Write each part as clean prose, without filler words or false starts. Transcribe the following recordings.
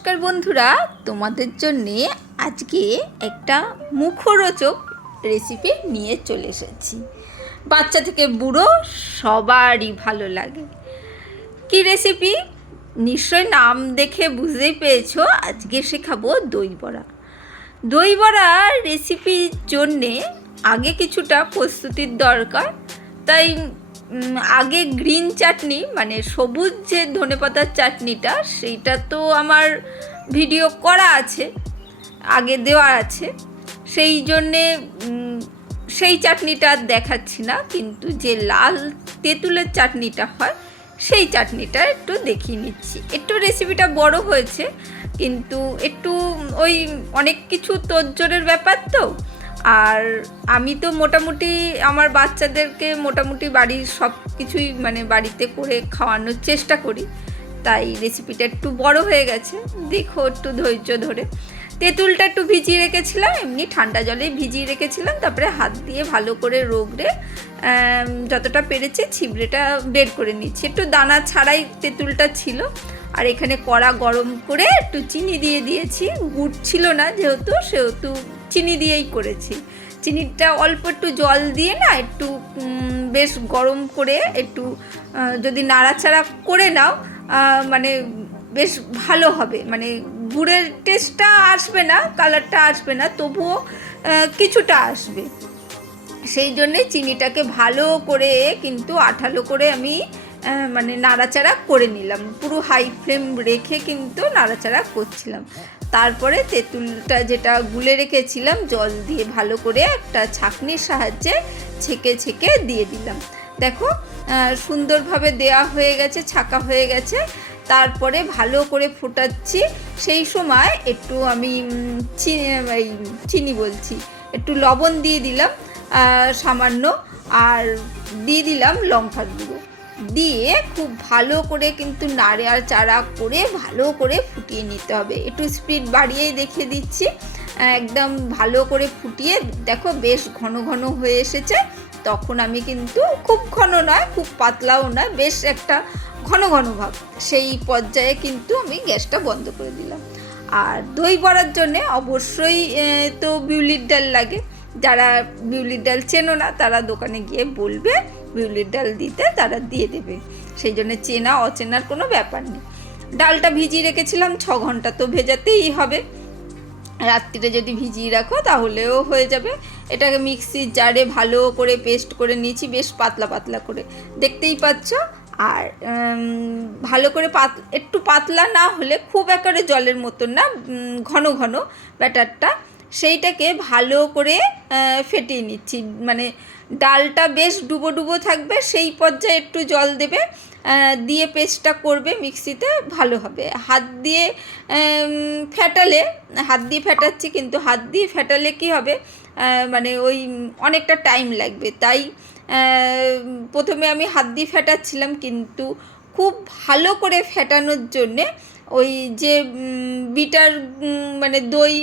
নমস্কার বন্ধুরা, তোমাদের জন্যে আজকে একটা মুখরোচক রেসিপি নিয়ে চলে এসেছি। বাচ্চা থেকে বুড়ো সবারই ভালো লাগে। কি রেসিপি? নিশ্চয় নাম দেখে বুঝতেই পেরেছো। আজকে শেখাবো দই বড়া। দই বড়া রেসিপির জন্যে আগে কিছুটা প্রস্তুতির দরকার। তাই আগে গ্রিন চাটনি মানে সবুজ যে ধনেপাতার চাটনিটা, সেইটা তো আমার ভিডিও করা আছে, আগে দেওয়া আছে, সেই জন্যে সেই চাটনিটা আর দেখাচ্ছি না। কিন্তু যে লাল তেঁতুলের চাটনিটা হয় সেই চাটনিটা একটু দেখিয়ে নিচ্ছি। একটু রেসিপিটা বড় হয়েছে, কিন্তু একটু ওই অনেক কিছু তোড়জোড়ের ব্যাপার তো। আর আমি তো মোটামুটি আমার বাচ্চাদেরকে মোটামুটি বাড়ির সব কিছুই মানে বাড়িতে করে খাওয়ানোর চেষ্টা করি, তাই রেসিপিটা একটু বড় হয়ে গেছে। দেখো একটু ধৈর্য ধরে। তেঁতুলটা একটু ভিজিয়ে রেখেছিলাম, এমনি ঠান্ডা জলে ভিজিয়ে রেখেছিলাম। তারপরে হাত দিয়ে ভালো করে রগড়ে যতটা পেরেছি ছিবড়েটা বের করে নিচ্ছি। একটু দানা ছাড়াই তেঁতুলটা ছিল। আর এখানে কড়া গরম করে একটু চিনি দিয়ে দিয়েছি। গুড় ছিল না সেহেতু চিনি দিয়েই করেছি। চিনিটা অল্প একটু জল দিয়ে না একটু বেশ গরম করে একটু যদি নাড়াচাড়া করে নাও মানে বেশ ভালো হবে। মানে গুড়ের টেস্টটা আসবে না, কালারটা আসবে না, তবুও কিছুটা আসবে। সেই জন্যে চিনিটাকে ভালো করে কিন্তু আঠালো করে আমি মানে নাড়াচাড়া করে নিলাম। পুরো হাই ফ্লেম রেখে কিন্তু নাড়াচাড়া করছিলাম। তারপরে তেঁতুলটা যেটা গুলে রেখেছিলাম জল দিয়ে ভালো করে একটা ছাঁকনির সাহায্যে ছেঁকে দিয়ে দিলাম। দেখো সুন্দরভাবে দেয়া হয়ে গেছে, ছাঁকা হয়ে গেছে। তারপরে ভালো করে ফোটাচ্ছি। সেই সময় একটু আমি চিনি বলছি, একটু লবণ দিয়ে দিলাম সামান্য, আর দিয়ে দিলাম লঙ্কার গুঁড়ো দিয়ে খুব ভালো করে কিন্তু নাড়াচাড়া করে ভালো করে ফুটিয়ে নিতে হবে। একটু স্পিড বাড়িয়েই দেখিয়ে দিচ্ছি। একদম ভালো করে ফুটিয়ে দেখো বেশ ঘন ঘন হয়ে এসেছে। তখন আমি কিন্তু খুব ঘন নয়, খুব পাতলাও নয়, বেশ একটা ঘন ঘন ভাব, সেই পর্যায়ে কিন্তু আমি গ্যাসটা বন্ধ করে দিলাম। আর দই বড়ার জন্যে অবশ্যই তো বিউলির ডাল লাগে। যারা বিউলির ডাল চেনো না তারা দোকানে গিয়ে বলবে বিউলির ডাল দিতে, তারা দিয়ে দেবে। সেই জন্য চেনা অচেনার কোনো ব্যাপার নেই। ডালটা ভিজিয়ে রেখেছিলাম 6 ঘন্টা, তো ভেজাতেই হবে। রাত্রিরে যদি ভিজিয়ে রাখো তাহলেও হয়ে যাবে। এটাকে মিক্সির জারে ভালো করে পেস্ট করে নিয়েছি, বেশ পাতলা পাতলা করে, দেখতেই পাচ্ছ। আর ভালো করে একটু পাতলা না হলে, খুব একেবারে জলের মতন না, ঘন ঘন ব্যাটারটা, সেইটাকে ভালো করে ফেটিয়ে নিচ্ছি। মানে ডালটা বেশ ডুবো ডুবো থাকবে, সেই পর্যায়ে একটু জল দেবে, দিয়ে পেস্টটা করবে মিক্সিতে, ভালো হবে। হাত দিয়ে ফেটালে, হাত দিয়ে ফেটাচ্ছি, কিন্তু হাত দিয়ে ফেটালে কি হবে মানে ওই অনেকটা টাইম লাগবে। তাই প্রথমে আমি হাত দিয়ে ফেটাচ্ছিলাম, কিন্তু খুব ভালো করে ফেটানোর জন্যে ওই যে বিটার মানে দই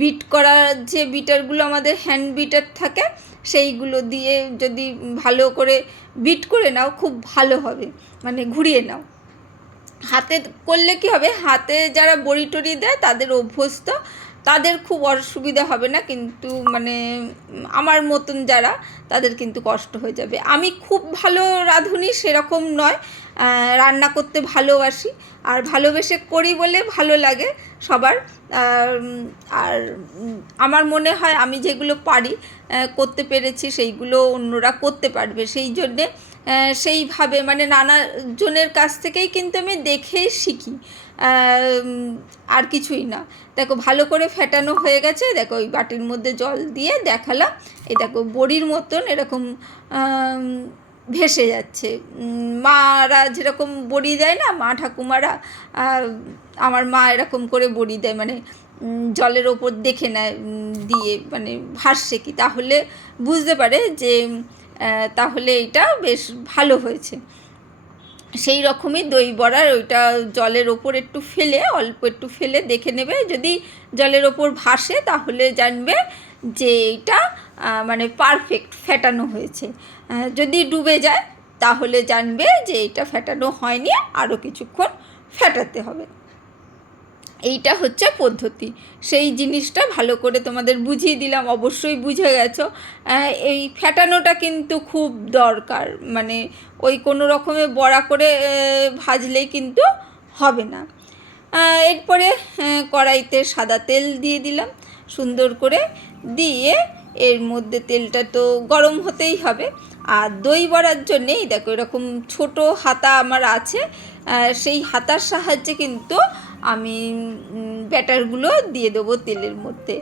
বিট করার যে বিটারগুলো আমাদের হ্যান্ড বিটার থাকে, সেইগুলো দিয়ে যদি ভালো করে বিট করে নাও খুব ভালো হবে। মানে ঘুরিয়ে নাও। হাতে করলে কি হবে, হাতে যারা বড়ি টড়ি দেয় তাদের অভ্যস্ত, তাদের খুব অসুবিধা হবে না, কিন্তু মানে আমার মতন যারা, তাদের কিন্তু কষ্ট হয়ে যাবে। আমি খুব ভালো রাঁধুনি সেরকম নয়, রান্না করতে ভালোবাসি, আর ভালোবেসে করি বলে ভালো লাগে সবার। আর আমার মনে হয় আমি যেগুলো পারি করতে পেরেছি, সেইগুলো অন্যরা করতে পারবে। সেই জন্যে সেইভাবে মানে নানা জনের কাছ থেকেই কিন্তু আমি দেখেই শিখি, আর কিছুই না। দেখো ভালো করে ফেটানো হয়ে গেছে। দেখো ওই বাটির মধ্যে জল দিয়ে দেখালাম, এই দেখো বড়ির মতন এরকম ভেসে যাচ্ছে। মারা যেরকম বড়ি দেয় না, মা ঠাকুমারা, আমার মা এরকম করে বড়ি দেয়, মানে জলের ওপর দেখে নেয় দিয়ে, মানে ভাসছে কি, তাহলে বুঝতে পারে যে তাহলে এটা বেশ ভালো হয়েছে। সেই রকমই দই বড়ার ওইটা জলের ওপর একটু ফেলে, অল্প একটু ফেলে দেখে নেবে। যদি জলের ওপর ভাসে তাহলে জানবে যে এটা মানে পারফেক্ট ফেটানো হয়েছে। যদি ডুবে যায় তাহলে জানবে যে এটা ফেটানো হয়নি, আরও কিছুক্ষণ ফেটাতে হবে। এইটা হচ্ছে পদ্ধতি। সেই জিনিসটা ভালো করে তোমাদের বুঝিয়ে দিলাম, অবশ্যই বুঝে গেছো। এই ফেটানোটা কিন্তু খুব দরকার, মানে ওই কোনো রকমে বড়া করে ভাজলেই কিন্তু হবে না। এরপরে কড়াইতে সাদা তেল দিয়ে দিলাম সুন্দর করে, দিয়ে এর মধ্যে তেলটা তো গরম হতেই হবে। আর দই বড়ার জন্যে এই দেখো এরকম ছোট হাতা আমার আছে, সেই হাতার সাহায্যে কিন্তু আমি ব্যাটারগুলো দিয়ে দেবো তেলের মধ্যে।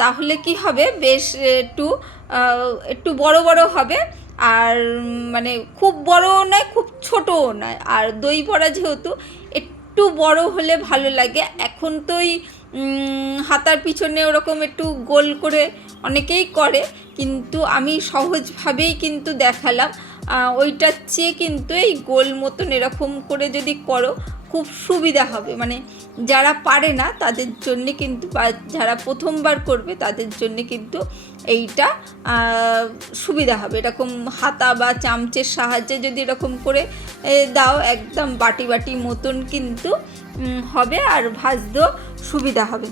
তাহলে কি হবে, বেশ একটু বড় বড় হবে, আর মানে খুব বড়ও নয় খুব ছোটও নয়। আর দই বড়া যেহেতু একটু বড় হলে ভালো লাগে। এখন তো ওই হাতার পিছনে ওরকম একটু গোল করে অনেকেই করে, কিন্তু আমি সহজভাবেই কিন্তু দেখালাম। ওইটার চেয়ে কিন্তু এই গোল মতন এরকম করে যদি করো খুব সুবিধা হবে, মানে যারা পারে না তাদের জন্যে কিন্তু, বা যারা প্রথমবার করবে তাদের জন্যে কিন্তু এইটা সুবিধা হবে। এরকম হাতা বা চামচের সাহায্যে যদি এরকম করে দাও, একদম বাটি বাটি মতন কিন্তু হবে, আর ভাজতেও সুবিধা হবে।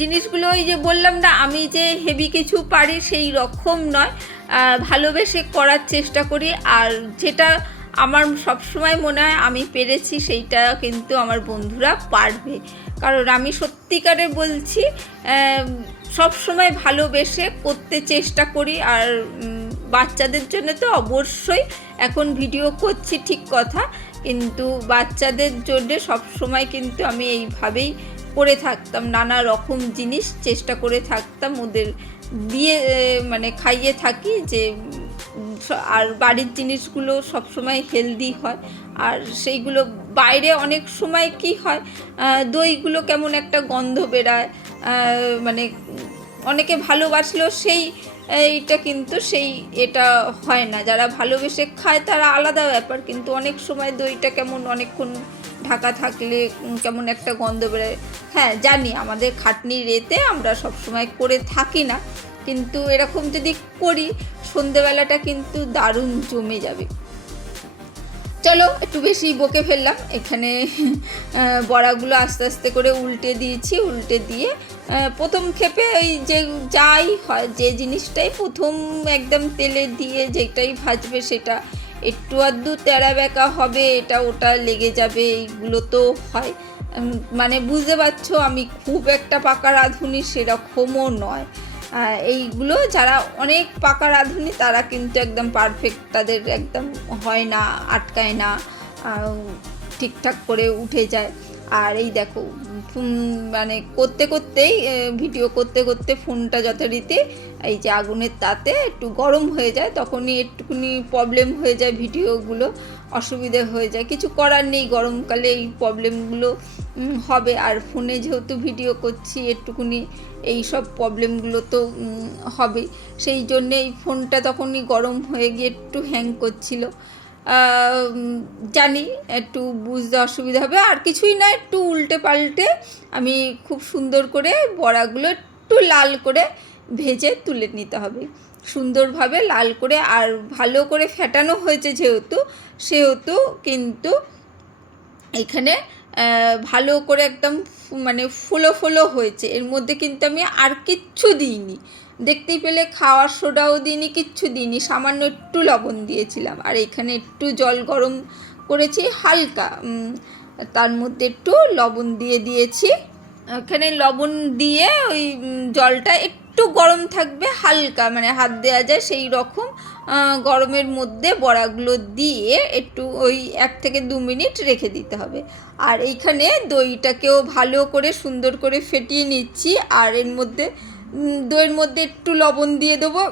জিনিসগুলো ওই যে বললাম না, আমি যে হেভি কিছু পারি সেই রকম নয়, ভালোবেসে করার চেষ্টা করি। আর যেটা আমার সবসময় মনে হয় আমি পেরেছি, সেইটা কিন্তু আমার বন্ধুরা পারবে। কারণ আমি সত্যিকারে বলছি, সবসময় ভালোবেসে করতে চেষ্টা করি। আর বাচ্চাদের জন্য তো অবশ্যই এখন ভিডিও করছি ঠিক কথা, কিন্তু বাচ্চাদের জন্য সবসময় কিন্তু আমি এইভাবেই করে থাকতাম, নানা রকম জিনিস চেষ্টা করে থাকতাম ওদের দিয়ে, মানে খাইয়ে থাকি যে, আর বাড়ির জিনিসগুলো সবসময় হেলদি হয়। আর সেইগুলো বাইরে অনেক সময় কি হয়, দইগুলো কেমন একটা গন্ধ বেরায়, মানে অনেকে ভালোবাসলেও সেই এইটা কিন্তু এটা হয় না। যারা ভালোবেসে খায় তারা আলাদা ব্যাপার, কিন্তু অনেক সময় দইটা কেমন অনেকক্ষণ ঢাকা থাকলে কেমন একটা গন্ধ বেরোয়। হ্যাঁ জানি আমাদের খাটনির রেতে আমরা সবসময় করে থাকি না, কিন্তু এরকম যদি করি সন্ধেবেলাটা কিন্তু দারুণ জমে যাবে। চলো একটু বেশি বকে ফেললাম। এখানে বড়াগুলো আস্তে আস্তে করে উল্টে দিয়েছি, উল্টে দিয়ে প্রথম ক্ষেপে ওই যে যাই হয়, যে জিনিসটাই প্রথম একদম তেলে দিয়ে যেটাই ভাজবে সেটা একটু আধটু তেড়া বেঁকা হবে, এটা ওটা লেগে যাবে, এইগুলো তো হয়। মানে বুঝতে পারছো আমি খুব একটা পাকা রাঁধুনি সেরকমও নয়। এইগুলো যারা অনেক পাকা রাঁধুনি তারা কিন্তু একদম পারফেক্ট, তাদের একদম হয় না, আটকায় না, ঠিকঠাক করে উঠে যায়। আর এই দেখো মানে করতে করতেই ভিডিও করতে করতে ফোনটা যথারীতি এই যে আগুনের তাতে একটু গরম হয়ে যায়, তখনই একটুখানি প্রবলেম হয়ে যায়, ভিডিওগুলো অসুবিধে হয়ে যায়। কিছু করার নেই, গরমকালে এই প্রবলেমগুলো হবে। আর ফোনে যেহেতু ভিডিও করছি একটুখানি এই সব প্রবলেমগুলো তো হবে। সেই জন্যে এই ফোনটা তখনই গরম হয়ে গিয়ে একটু হ্যাং করছিল। জানি একটু বুঝতে অসুবিধা হবে, আর কিছুই না, একটু উল্টে পাল্টে আমি খুব সুন্দর করে বড়াগুলো একটু লাল করে ভেজে তুলে নিতে হবে, সুন্দরভাবে লাল করে। আর ভালো করে ফেটানো হয়েছে সেহেতু কিন্তু এখানে ভালো করে একদম মানে ফুলো ফুলো হয়েছে। এর মধ্যে কিন্তু আমি আর কিচ্ছু দিইনি, দেখতেই পেলে খাওয়ার সোডাও দিইনি, কিচ্ছু দিইনি, সামান্য একটু লবণ দিয়েছিলাম। আর এখানে একটু জল গরম করেছি হালকা, তার মধ্যে একটু লবণ দিয়ে দিয়েছি। এখানে লবণ দিয়ে ওই জলটা একটু গরম থাকবে, হালকা মানে হাত দেওয়া যায় সেই রকম গরমের মধ্যে বড়াগুলো দিয়ে একটু ওই 1 থেকে 2 মিনিট রেখে দিতে হবে। আর এইখানে দইটাকেও ভালো করে সুন্দর করে ফেটিয়ে নিচ্ছি। আর এর মধ্যে দইয়ের মধ্যে একটু লবণ দিয়ে দেবো,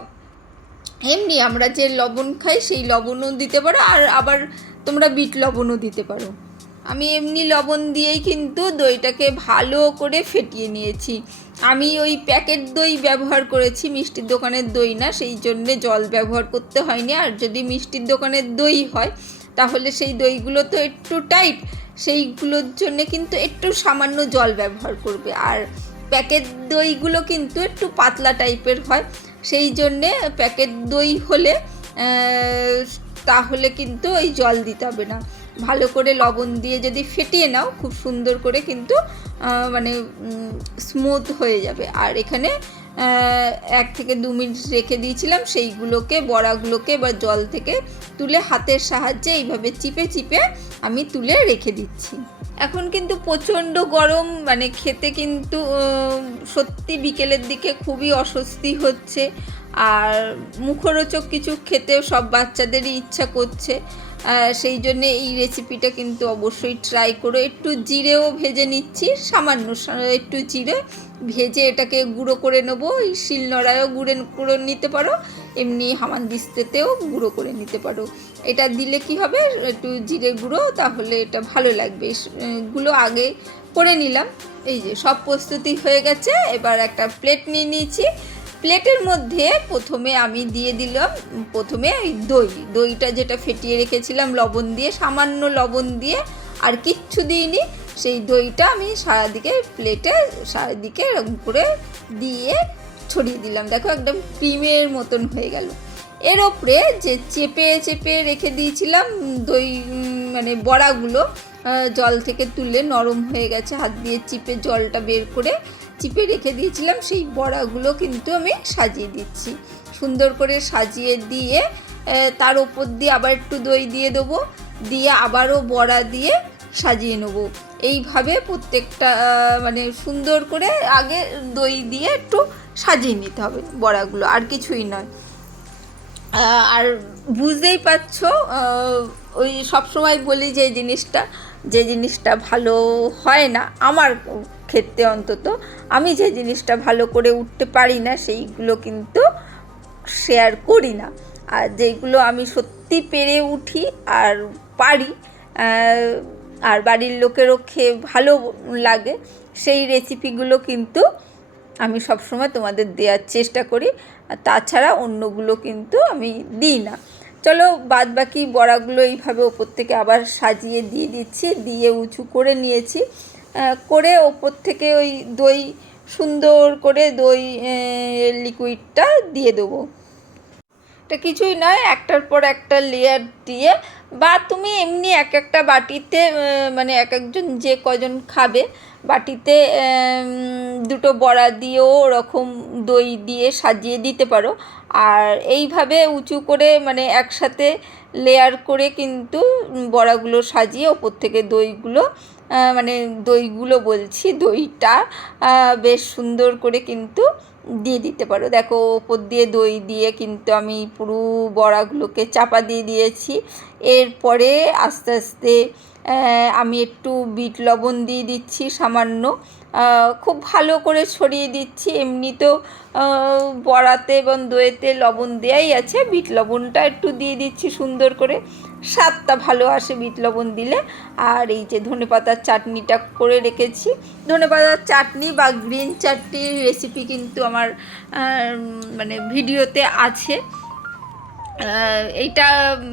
এমনি আমরা যে লবণ খাই সেই লবণও দিতে পারো, আর আবার তোমরা বিট লবণও দিতে পারো। আমি এমনি লবণ দিয়েই কিন্তু দইটাকে ভালো করে ফেটিয়ে নিয়েছি। আমি ওই প্যাকেট দই ব্যবহার করেছি, মিষ্টির দোকানের দই না, সেই জন্যে জল ব্যবহার করতে হয়নি। আর যদি মিষ্টির দোকানের দই হয় তাহলে সেই দইগুলো তো একটু টাইট, সেইগুলোর জন্যে কিন্তু একটু সামান্য জল ব্যবহার করবে। আর প্যাকেট দইগুলো কিন্তু একটু পাতলা টাইপের হয়, সেই জন্যে প্যাকেট দই হলে তাহলে কিন্তু ওই জল দিতে হবে না। ভালো করে লবণ দিয়ে যদি ফেটিয়ে নাও খুব সুন্দর করে কিন্তু মানে স্মুথ হয়ে যাবে। আর এখানে 1 থেকে 2 মিনিট রেখে দিয়েছিলাম, সেইগুলোকে বড়াগুলোকে এবার জল থেকে তুলে হাতের সাহায্যে এইভাবে চিপে চিপে আমি তুলে রেখে দিচ্ছি। এখন কিন্তু প্রচণ্ড গরম, মানে খেতে কিন্তু সত্যি বিকেলের দিকে খুবই অস্বস্তি হচ্ছে, আর মুখরোচক কিছু খেতেও সব বাচ্চাদেরই ইচ্ছা করছে। সেই জন্যে এই রেসিপিটা কিন্তু অবশ্যই ট্রাই করো। একটু জিরেও ভেজে নিচ্ছি, সামান্য একটু জিরে ভেজে এটাকে গুঁড়ো করে নেবো। এই শিলনোড়ায়ও গুঁড়ো নিতে পারো, এমনি হামানদিস্তাতেও গুঁড়ো করে নিতে পারো। এটা দিলে কি হবে, একটু জিরে গুঁড়ো, তাহলে এটা ভালো লাগবে। গুলো আগে করে নিলাম। এই যে সব প্রস্তুতি হয়ে গেছে, এবার একটা প্লেট নিয়ে নিয়েছি। প্লেটের মধ্যে প্রথমে আমি দিয়ে দিলাম ওই দইটা যেটা ফেটিয়ে রেখেছিলাম লবণ দিয়ে, সামান্য লবণ দিয়ে, আর কিচ্ছু দিইনি। সেই দইটা আমি চারিদিকে এরকম করে দিয়ে ছড়িয়ে দিলাম। দেখো একদম ক্রিমের মতন হয়ে গেল। এর ওপরে যে চেপে চেপে রেখে দিয়েছিলাম দই, মানে বড়াগুলো জল থেকে তুলে নরম হয়ে গেছে, হাত দিয়ে চিপে জলটা বের করে চিপে রেখে দিয়েছিলাম, সেই বড়াগুলো কিন্তু আমি সাজিয়ে দিচ্ছি। সুন্দর করে সাজিয়ে দিয়ে তার ওপর দিয়ে আবার একটু দই দিয়ে দেবো, দিয়ে আবারও বড়া দিয়ে সাজিয়ে নেবো। এইভাবে প্রত্যেকটা মানে সুন্দর করে আগে দই দিয়ে একটু সাজিয়ে নিতে হবে বড়াগুলো, আর কিছুই নয়। আর বুঝতেই পারছো, ওই সবসময় বলি যে জিনিসটা ভালো হয় না আমার ক্ষেত্রে, অন্তত আমি যে জিনিসটা ভালো করে উঠতে পারি না সেইগুলো কিন্তু শেয়ার করি না, আর যেগুলো আমি সত্যি পেরে উঠি আর পারি আর বাড়ির লোকেরও খেয়ে ভালো লাগে, সেই রেসিপিগুলো কিন্তু আমি সবসময় তোমাদের দেওয়ার চেষ্টা করি। আর তাছাড়া অন্যগুলো কিন্তু আমি দিই না। চলো বাদ বাকি বড়াগুলো এইভাবে ওপর থেকে আবার সাজিয়ে দিয়ে দিচ্ছি, দিয়ে উঁচু করে নিয়েছি, করে ওপর থেকে ওই দই সুন্দর করে দই লিকুইডটা দিয়ে দেবো। এটা কিছুই নয়, একটার পর একটা লেয়ার দিয়ে, বা তুমি এমনি একটা বাটিতে মানে একজন যে কজন খাবে বাটিতে 2টো বড়া দিয়েও ওরকম দই দিয়ে সাজিয়ে দিতে পারো। আর এইভাবে উঁচু করে মানে একসাথে লেয়ার করে কিন্তু বড়াগুলো সাজিয়ে ওপর থেকে দইটা বেশ সুন্দর করে কিন্তু দিয়ে দিতে পারো। দেখো ওপর দিয়ে দই দিয়ে কিন্তু আমি পুরো বড়াগুলোকে চাপা দিয়ে দিয়েছি। এরপরে আস্তে আস্তে আমি একটু বিট লবণ দিয়ে দিচ্ছি সামান্য, খুব ভালো করে ছড়িয়ে দিচ্ছি। এমনি তো বড়াতে এবং দইতে লবণ দেওয়াই আছে, বিট লবণটা একটু দিয়ে দিচ্ছি সুন্দর করে, স্বাদটা ভালো আসে বিট লবণ দিলে। আর এই যে ধনেপাতার চাটনিটা করে রেখেছি, ধনেপাতার চাটনি বা গ্রিন চাটনির রেসিপি কিন্তু আমার মানে ভিডিওতে আছে। এইটা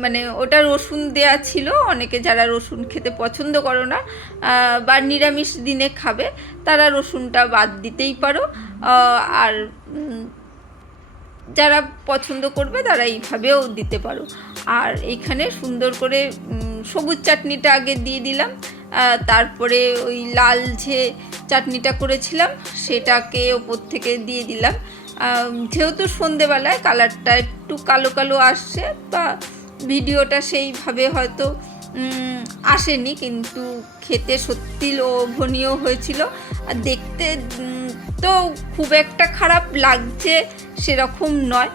মানে ওটা রসুন দেয়া ছিল, অনেকে যারা রসুন খেতে পছন্দ করো না বা নিরামিষ দিনে খাবে তারা রসুনটা বাদ দিতেই পারো, আর যারা পছন্দ করবে তারা এইভাবেও দিতে পারো। আর এইখানে সুন্দর করে সবুজ চাটনিটা আগে দিয়ে দিলাম, তারপরে ওই লাল যে চাটনিটা করেছিলাম সেটাকে ওপর থেকে দিয়ে দিলাম। যেহেতু সন্ধেবেলায় কালারটা একটু কালো কালো আসছে, বা ভিডিওটা সেইভাবে হয়তো আসেনি, কিন্তু খেতে সত্যি লোভনীয় হয়েছিল। আর দেখতে তো খুব একটা খারাপ লাগছে সেরকম নয়।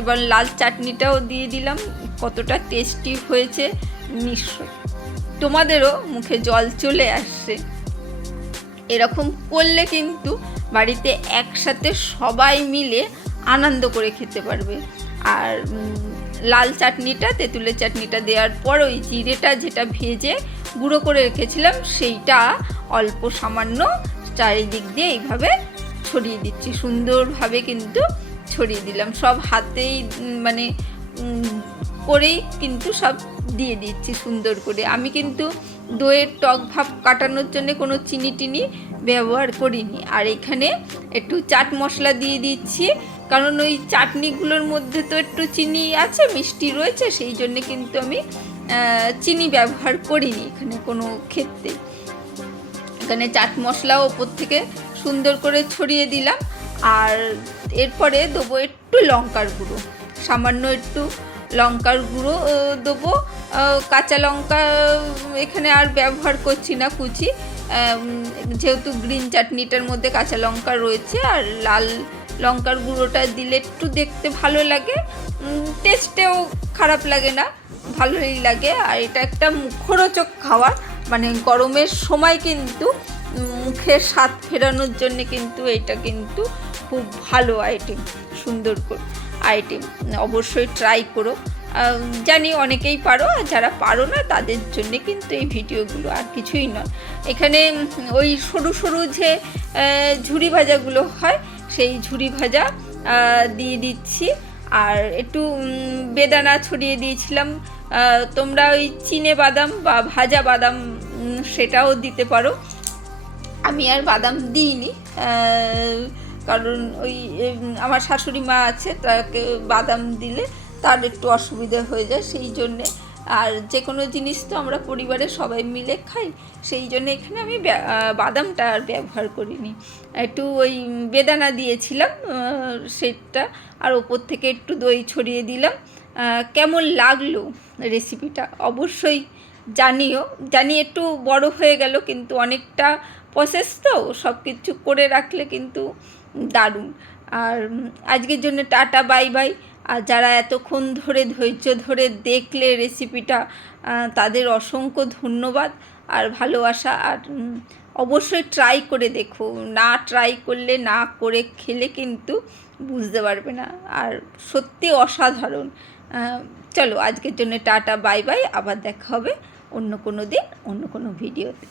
এবার লাল চাটনিটাও দিয়ে দিলাম, কতটা টেস্টি হয়েছে নিশ্চয় তোমাদেরও মুখে জল চলে আসছে। এরকম করলে কিন্তু বাড়িতে একসাথে সবাই মিলে আনন্দ করে খেতে পারবে। আর লাল চাটনিটা, তেঁতুলের চাটনিটা দেওয়ার পর ওই জিরেটা যেটা ভেজে গুঁড়ো করে রেখেছিলাম সেইটা অল্প সামান্য চারিদিক দিয়ে এইভাবে ছড়িয়ে দিচ্ছি, সুন্দরভাবে কিন্তু ছড়িয়ে দিলাম। সব হাতেই মানে করেই কিন্তু সব দিয়ে দিচ্ছি সুন্দর করে। আমি কিন্তু দইয়ের টক ভাব কাটানোর জন্য কোনো চিনি টিনি ব্যবহার করিনি। আর এখানে একটু চাট মশলা দিয়ে দিচ্ছি, কারণ ওই চাটনিগুলোর মধ্যে তো একটু চিনি আছে, মিষ্টি রয়েছে, সেই জন্যে কিন্তু আমি চিনি ব্যবহার করিনি এখানে কোনো ক্ষেত্রে। এখানে চাট মশলাও ওপর থেকে সুন্দর করে ছড়িয়ে দিলাম। আর এরপরে দেবো একটু লঙ্কার গুঁড়ো, সামান্য একটু লঙ্কার গুঁড়ো দেবো। কাঁচা লঙ্কা এখানে আর ব্যবহার করছি না কুচি, যেহেতু গ্রিন চাটনিটার মধ্যে কাঁচা লঙ্কা রয়েছে। আর লাল লঙ্কার গুঁড়োটা দিলে একটু দেখতে ভালো লাগে, টেস্টেও খারাপ লাগে না, ভালোই লাগে। আর এটা একটা মুখরোচক খাবার, মানে গরমের সময় কিন্তু মুখের স্বাদ ফেরানোর জন্য কিন্তু এটা কিন্তু খুব ভালো আইটেম, সুন্দর আইটেম, অবশ্যই ট্রাই করো। জানি অনেকেই পারো, আর যারা পারো না তাদের জন্যে কিন্তু এই ভিডিওগুলো, আর কিছুই নয়। এখানে ওই সরু সরু যে ঝুরি ভাজাগুলো হয় সেই ঝুরি ভাজা দিয়ে দিচ্ছি। আর একটু বেদানা ছড়িয়ে দিয়েছিলাম, তোমরা ওই চিনে বাদাম বা ভাজা বাদাম সেটাও দিতে পারো। আমি আর বাদাম দিইনি, কারণ ওই আমার শাশুড়ি মা আছে, তাকে বাদাম দিলে তার একটু অসুবিধা হয়ে যায়, সেই জন্যে। আর যে কোনো জিনিস তো আমরা পরিবারের সবাই মিলে খাই, সেই জন্য এখানে আমি বাদামটা আর ব্যবহার করিনি। একটু ওই বেদানা দিয়েছিলাম সেটা, আর ওপর থেকে একটু দই ছড়িয়ে দিলাম। কেমন লাগলো রেসিপিটা অবশ্যই জানিও। জানি একটু বড় হয়ে গেল, কিন্তু অনেকটা প্রসেস তো, সব কিছু করে রাখলে কিন্তু দারুণ। আর আজকের জন্য টাটা, বাই বাই। আর যারা এতক্ষণ ধরে ধৈর্য ধরে দেখলে রেসিপিটা, তাদের অসংখ্য ধন্যবাদ আর ভালোবাসা। আর অবশ্যই ট্রাই করে দেখো, না ট্রাই করলে, না করে খেলে কিন্তু বুঝতে পারবে না। আর সত্যি অসাধারণ। চলো আজকের জন্য টাটা, বাই বাই। আবার দেখা হবে অন্য কোনো দিন, অন্য কোনো ভিডিওতে।